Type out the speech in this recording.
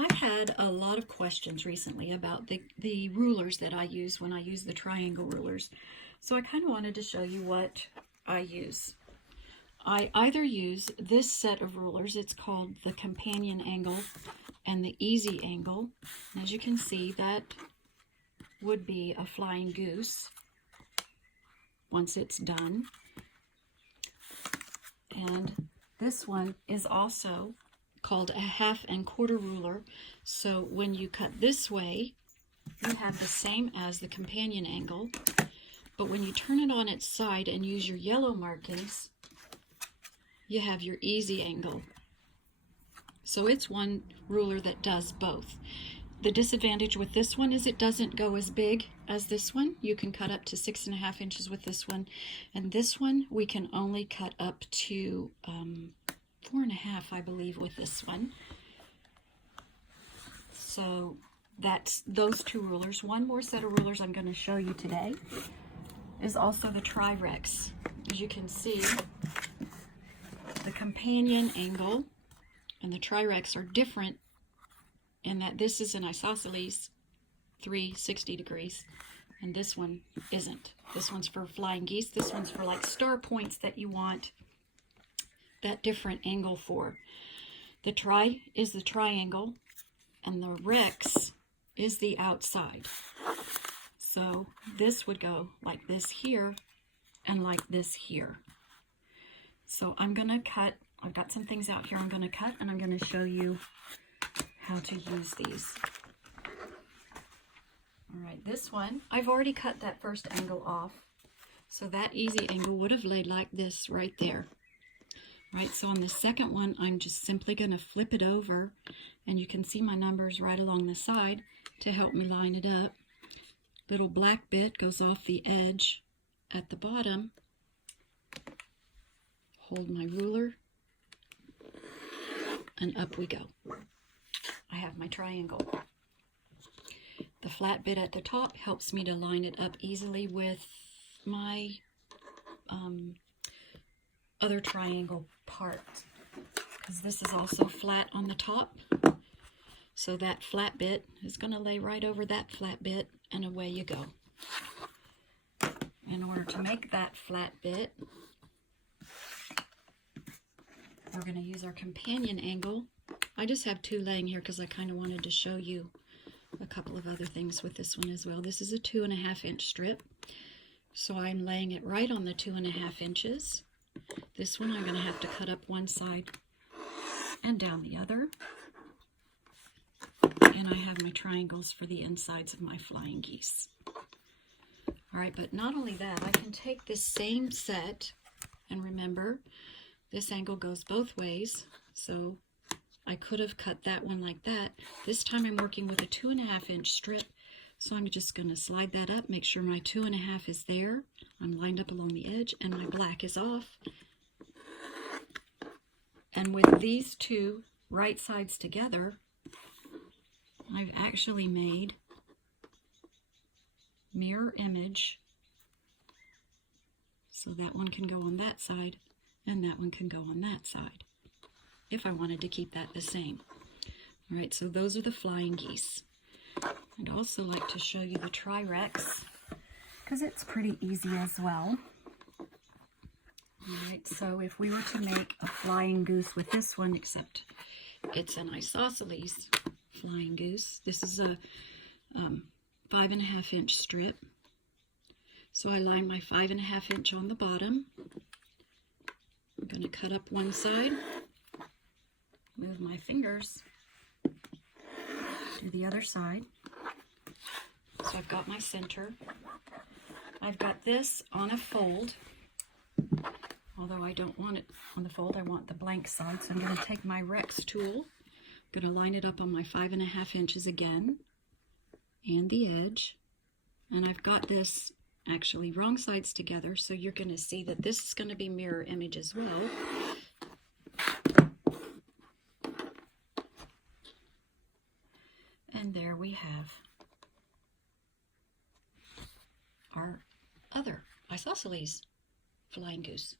I've had a lot of questions recently about the rulers that I use when I use the triangle rulers. So I kind of wanted to show you what I use. I either use this set of rulers, it's called the companion angle and the easy angle. And as you can see, that would be a flying goose once it's done. And this one is also called a 1/2 and 1/4 ruler. So when you cut this way, you have the same as the companion angle. But when you turn it on its side and use your yellow markings, you have your easy angle. So it's one ruler that does both. The disadvantage with this one is it doesn't go as big as this one. You can cut up to 6.5 inches with this one. And this one, we can only cut up to 4.5, I believe, with this one. So that's those two rulers. One more set of rulers I'm going to show you today is also the Tri-Rex. As you can see, the companion angle and the Tri-Rex are different in that this is an isosceles 360 degrees and this one isn't. This one's for flying geese. This one's for like star points that you want that different angle for. The Tri is the triangle and the Rex is the outside. So this would go like this here and like this here. So I'm going to cut. I've got some things out here I'm going to cut, and I'm going to show you how to use these. All right, this one, I've already cut that first angle off. So that easy angle would have laid like this right there. All right, so on the second one, I'm just simply going to flip it over, and you can see my numbers right along the side to help me line it up. Little black bit goes off the edge at the bottom. Hold my ruler, and up we go. I have my triangle. The flat bit at the top helps me to line it up easily with my other triangle part, because this is also flat on the top. So that flat bit is going to lay right over that flat bit, and away you go. In order to make that flat bit, we're going to use our companion angle. I just have two laying here because I kind of wanted to show you a couple of other things with this one as well. This is a 2.5 inch strip. So I'm laying it right on the 2.5 inches. This one I'm going to have to cut up one side and down the other. And I have my triangles for the insides of my flying geese. All right, but not only that, I can take this same set, and remember, this angle goes both ways, so I could have cut that one like that. This time I'm working with a 2.5 inch strip, so I'm just going to slide that up, make sure my 2.5 is there. I'm lined up along the edge, and my black is off. And with these two right sides together, I've actually made mirror image. So that one can go on that side, and that one can go on that side, if I wanted to keep that the same. All right, so those are the flying geese. I'd also like to show you the Tri-Rex, because it's pretty easy as well. All right, so if we were to make a flying goose with this one, except it's an isosceles flying goose. This is a 5.5 inch strip. So I line my 5.5 inch on the bottom. I'm going to cut up one side, move my fingers to the other side. So I've got my center. I've got this on a fold, although I don't want it on the fold, I want the blank side. So I'm going to take my Rex tool, I'm going to line it up on my 5.5 inches again, and the edge. And I've got this actually wrong sides together, so you're going to see that this is going to be mirror image as well. And there we have our other isosceles flying goose.